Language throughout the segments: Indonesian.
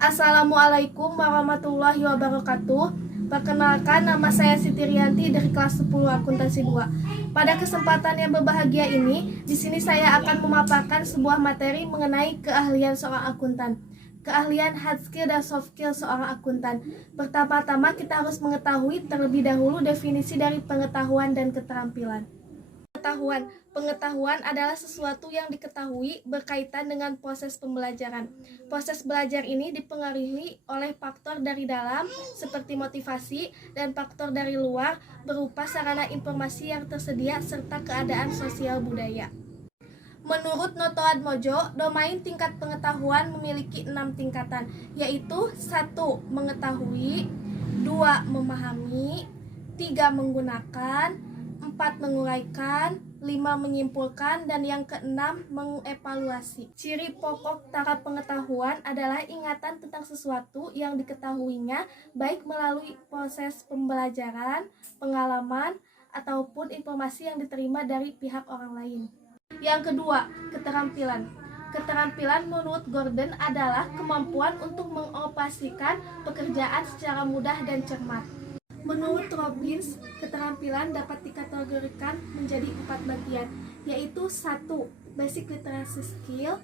Assalamualaikum warahmatullahi wabarakatuh. Perkenalkan, nama saya Siti Rianti dari kelas 10 Akuntansi 2. Pada kesempatan yang berbahagia ini, di sini saya akan memaparkan sebuah materi mengenai keahlian seorang akuntan. Keahlian hard skill dan soft skill seorang akuntan. Pertama-tama kita harus mengetahui terlebih dahulu definisi dari pengetahuan dan keterampilan. Pengetahuan adalah sesuatu yang diketahui berkaitan dengan proses pembelajaran. Proses belajar ini dipengaruhi oleh faktor dari dalam seperti motivasi dan faktor dari luar berupa sarana informasi yang tersedia serta keadaan sosial budaya. Menurut Noto Atmojo, domain tingkat pengetahuan memiliki 6 tingkatan, yaitu 1. Mengetahui, 2. Memahami, 3. Menggunakan, 4. Menguraikan, 5. Menyimpulkan, dan yang keenam mengevaluasi. Ciri pokok taraf pengetahuan adalah ingatan tentang sesuatu yang diketahuinya baik melalui proses pembelajaran, pengalaman, ataupun informasi yang diterima dari pihak orang lain. Yang kedua, keterampilan. Keterampilan menurut Gordon adalah kemampuan untuk mengoperasikan pekerjaan secara mudah dan cermat. Menurut Robbins, keterampilan dapat dikategorikan menjadi 4 bagian, yaitu 1. Basic literacy skill,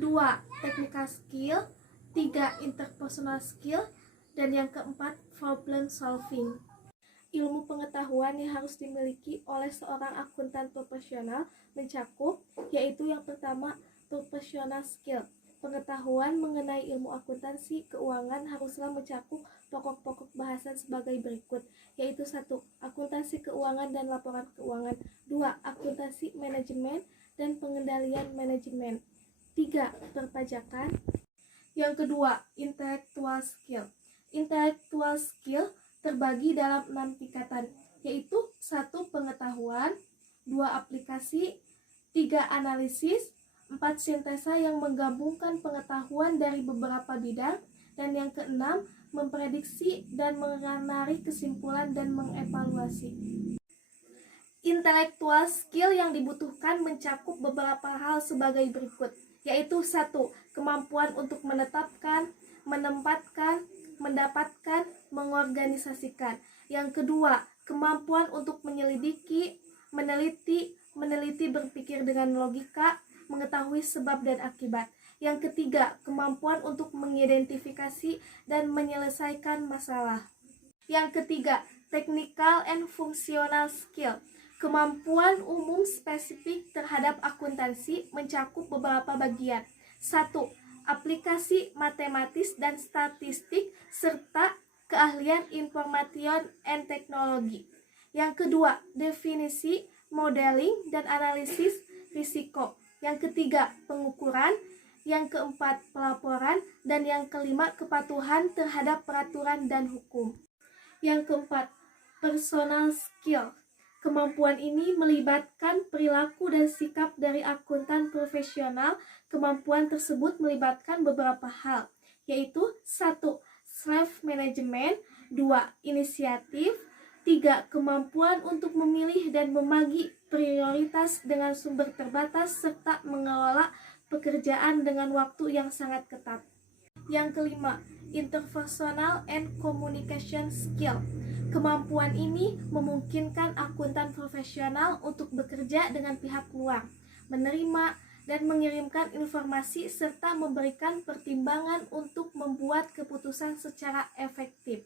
2. Technical skill, 3. Interpersonal skill, dan yang keempat, problem solving. Ilmu pengetahuan yang harus dimiliki oleh seorang akuntan profesional mencakup, yaitu yang pertama, professional skill. Pengetahuan mengenai ilmu akuntansi keuangan haruslah mencakup pokok-pokok bahasan sebagai berikut, yaitu 1. Akuntansi keuangan dan laporan keuangan, 2. Akuntansi manajemen dan pengendalian manajemen, 3. Perpajakan. Yang kedua, intellectual skill. Intellectual skill terbagi dalam 6 tingkatan, yaitu 1. Pengetahuan, 2. Aplikasi, 3. Analisis, 4. Sintesa yang menggabungkan pengetahuan dari beberapa bidang, dan yang keenam, memprediksi dan menarik kesimpulan dan mengevaluasi. Intellectual skill yang dibutuhkan mencakup beberapa hal sebagai berikut, yaitu 1. Kemampuan untuk menetapkan, menempatkan, mendapatkan, mengorganisasikan. Yang kedua, kemampuan untuk menyelidiki, meneliti berpikir dengan logika, mengetahui sebab dan akibat. Yang ketiga, kemampuan untuk mengidentifikasi dan menyelesaikan masalah. Yang ketiga, technical and functional skill. Kemampuan umum spesifik terhadap akuntansi mencakup beberapa bagian. 1. Aplikasi matematis dan statistik serta keahlian information and teknologi. Yang kedua, definisi, modeling, dan analisis risiko. Yang ketiga, pengukuran. Yang keempat, pelaporan. Dan yang kelima, kepatuhan terhadap peraturan dan hukum. Yang keempat, personal skill. Kemampuan ini melibatkan perilaku dan sikap dari akuntan profesional. Kemampuan tersebut melibatkan beberapa hal, yaitu 1. Self-management, 2. Inisiatif, 3. Kemampuan untuk memilih dan membagi prioritas dengan sumber terbatas, serta mengelola pekerjaan dengan waktu yang sangat ketat. Yang kelima, interpersonal and communication skill. Kemampuan ini memungkinkan akuntan profesional untuk bekerja dengan pihak luar, menerima dan mengirimkan informasi serta memberikan pertimbangan untuk membuat keputusan secara efektif.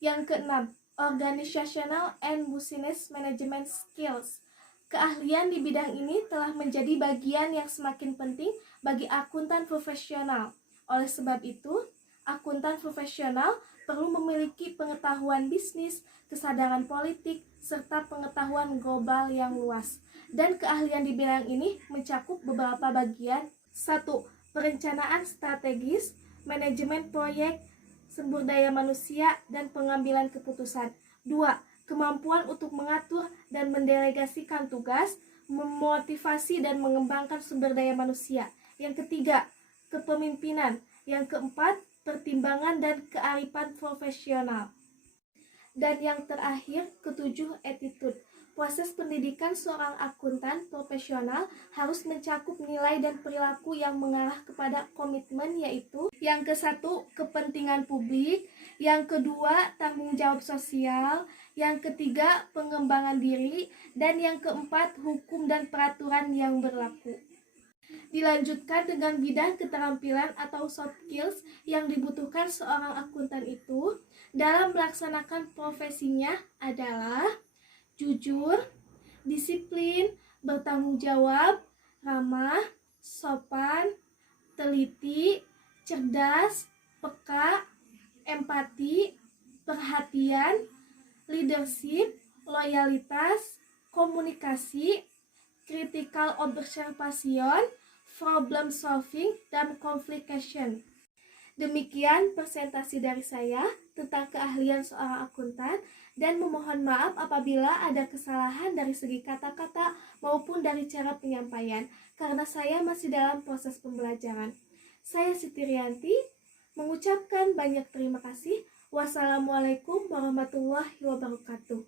Yang keenam, organizational and business management skills. Keahlian di bidang ini telah menjadi bagian yang semakin penting bagi akuntan profesional. Oleh sebab itu, akuntan profesional perlu memiliki pengetahuan bisnis, kesadaran politik, serta pengetahuan global yang luas. Dan keahlian di bidang ini mencakup beberapa bagian. 1. Perencanaan strategis, manajemen proyek, sumber daya manusia, dan pengambilan keputusan. 2. Kemampuan untuk mengatur dan mendelegasikan tugas, memotivasi dan mengembangkan sumber daya manusia. Yang ketiga, kepemimpinan. Yang keempat, pertimbangan dan kearifan profesional. Dan yang terakhir, ketujuh, attitude. Proses pendidikan seorang akuntan profesional harus mencakup nilai dan perilaku yang mengarah kepada komitmen, yaitu yang ke-1, kepentingan publik, yang kedua, tanggung jawab sosial, yang ketiga, pengembangan diri, dan yang keempat, hukum dan peraturan yang berlaku. Dilanjutkan dengan bidang keterampilan atau soft skills yang dibutuhkan seorang akuntan itu dalam melaksanakan profesinya adalah jujur, disiplin, bertanggung jawab, ramah, sopan, teliti, cerdas, peka, empati, perhatian, leadership, loyalitas, komunikasi, critical observation, problem solving, dan complication. Demikian presentasi dari saya tentang keahlian seorang akuntan, dan memohon maaf apabila ada kesalahan dari segi kata-kata maupun dari cara penyampaian, karena saya masih dalam proses pembelajaran. Saya Siti Rianti mengucapkan banyak terima kasih. Wassalamualaikum warahmatullahi wabarakatuh.